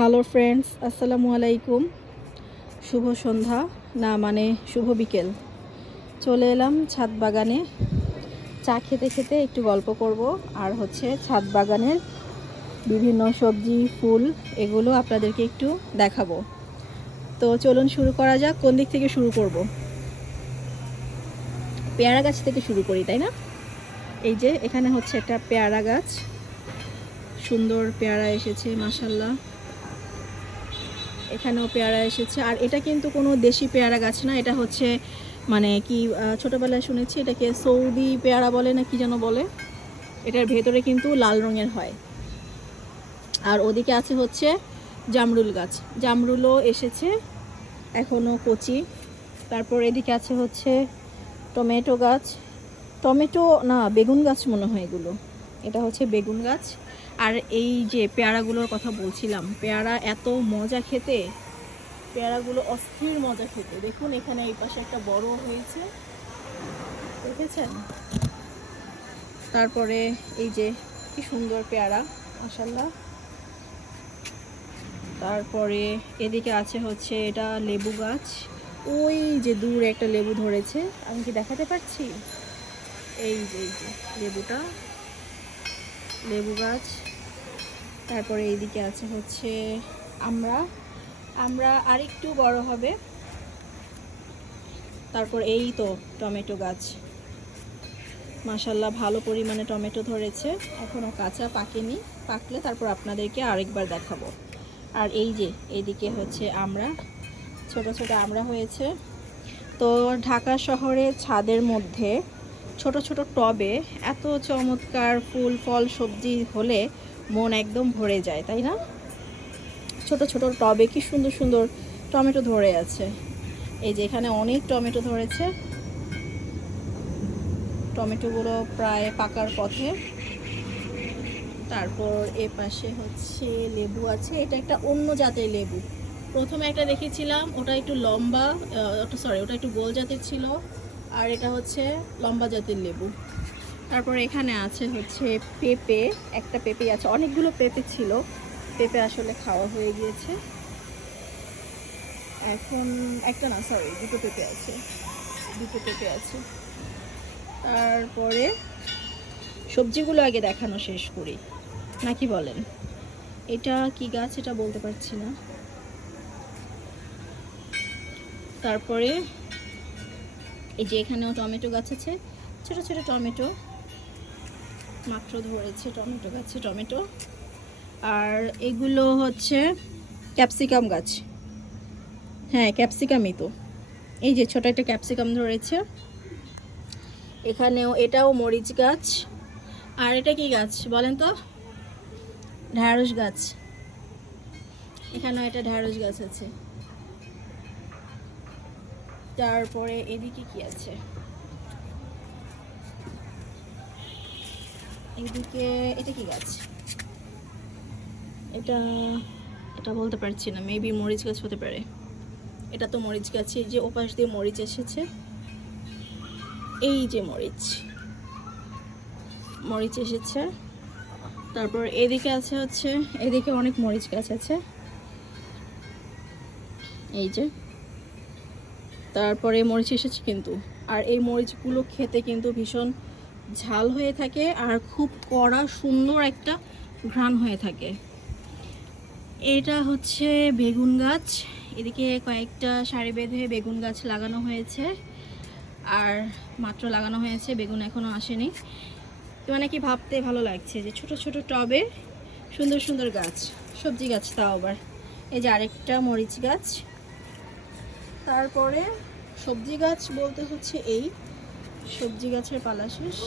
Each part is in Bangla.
হ্যালো ফ্রেন্ডস, আসসালামু আলাইকুম। শুভ সন্ধ্যা। না মানে শুভ বিকেল। চলে এলাম ছাদ বাগানে। চা খেতে খেতে একটু গল্প করব। আর হচ্ছে ছাদ বাগানের বিভিন্ন সবজি, ফুল এগুলো আপনাদেরকে একটু দেখাবো। তো চলুন শুরু করা যাক, কোন দিক থেকে শুরু করব? পেয়ারা গাছ থেকে শুরু করি, তাই না? এই যে এখানে হচ্ছে একটা পেয়ারা গাছ। সুন্দর পেয়ারা এসেছে মাসাল্লাহ এখানেও পেয়ারা এসেছে। আর এটা কিন্তু কোনো দেশি পেয়ারা গাছ না, এটা হচ্ছে মানে কি ছোটোবেলায় শুনেছি এটাকে সৌদি পেয়ারা বলে না কি যেন বলে? এটার ভেতরে কিন্তু লাল রঙের হয়। আর ওদিকে আছে হচ্ছে জামরুল গাছ। জামরুলও এসেছে এখনও কচি। তারপর এদিকে আছে হচ্ছে টমেটো গাছ। টমেটো না, বেগুন গাছ মনে হয় এগুলো। এটা হচ্ছে বেগুন গাছ। আর এই যে পেয়ারাগুলোর কথা বলছিলাম, পেয়ারা এত মজা খেতে, পেয়ারাগুলো অস্থির মজা খেতে। দেখুন, এখানে এই পাশে একটা বড় হয়েছে। দেখেছেন? তারপরে এই যে কি সুন্দর পেয়ারা মাসাল্লাহ তারপরে এদিকে আছে হচ্ছে এটা লেবু গাছ। ওই যে দূরে একটা লেবু ধরেছে। আমি কি দেখাতে পারছি? এই যে এই যে লেবুটা। লেবু গাছ। তারপরে এইদিকে আছে হচ্ছে আমরা। আমরা আরেকটু বড় হবে। তারপর এই তো টমেটো গাছ। মাসাল্লাহ ভালো পরিমাণে টমেটো ধরেছে। এখনও কাঁচা পাকেনি। পাকলে তারপর আপনাদেরকে আরেকবার দেখাবো। আর এই যে, এইদিকে হচ্ছে আমরা। ছোট ছোট আমরা হয়েছে। তো ঢাকা শহরে ছাদের মধ্যে ছোট ছোট টবে এত চমৎকার ফুল, ফল, সবজি হলে মন একদম ভরে যায়, তাই না? ছোট ছোট টবে কি সুন্দর সুন্দর টমেটো ধরে আছে। এই যে এখানে অনেক টমেটো ধরেছে। টমেটোগুলো প্রায় পাকার পথে। তারপর এ পাশে হচ্ছে লেবু আছে। এটা একটা অন্য জাতের লেবু। প্রথমে একটা দেখেছিলাম, ওটা একটু লম্বা সরি ওটা একটু গোল জাতের ছিল। আর এটা হচ্ছে লম্বা জাতের লেবু। তারপর এখানে আছে হচ্ছে পেঁপে, একটা পেঁপে আছে, অনেকগুলো পেঁপে ছিল। পেঁপে আসলে খাওয়া হয়ে গিয়েছে। এখন একটা না সরি দুটো পেঁপে আছে। দুটো পেঁপে আছে। তারপরে সবজিগুলো আগে দেখানো শেষ করি। নাকি বলেন? এটা কি গাছ এটা বলতে পারছি না। তারপরে এই যে এখানেও টমেটো গাছ আছে। ছোট ছোট টমেটো। মাত্র ধরেছে টমেটো গাছে, টমেটো। আর এগুলো হচ্ছে ক্যাপসিকাম গাছ। হ্যাঁ ক্যাপসিকামই তো। এই যে ছোট একটা ক্যাপসিকাম ধরেছে। এখানেও এটাও মরিচ গাছ। আর এটা কি গাছ বলেন তো? ঢ্যাঁড়স গাছ। এখানেও এটা ঢ্যাঁড়স গাছ আছে। তারপরে এদিকে কি আছে? এদিকে এটা কি গাছ? এটা এটা বলতে পারছি না মেবি মরিচ গাছ হতে পারে। এটা তো মরিচ গাছ, এই যে ওপাশ দিয়ে মরিচ এসেছে। এই যে মরিচ। মরিচ এসেছে। তারপর এদিকে আছে হচ্ছে, এদিকে অনেক মরিচ গাছ আছে। এই যে। তারপরে মরিচ এসেছে কিন্তু। আর এই মরিচগুলো খেতে কিন্তু ভীষণ ঝাল হয়ে থাকে আর খুব কড়া, সুন্দর একটা ঘ্রাণ হয়ে থাকে। এটা হচ্ছে বেগুন গাছ। এদিকে কয়েকটা সারি বেঁধে বেগুন গাছ লাগানো হয়েছে। আর মাত্র লাগানো হয়েছে, বেগুন এখনও আসেনি। তো মানে কি ভাবতে ভালো লাগছে যে ছোট ছোট টবে সুন্দর সুন্দর গাছ, সবজি গাছ তাও আবার। এই যে আরেকটা মরিচ গাছ। তারপরে সবজি গাছ বলতে হচ্ছে এই। সবজি গাছের পালা শেষ।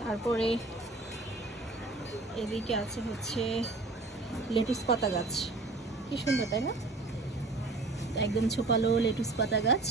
তারপরে এদিকে আছে হচ্ছে লেটুস পাতা গাছ। কি সুন্দর, তাই না? একদম ছোপালো লেটুস পাতা গাছ।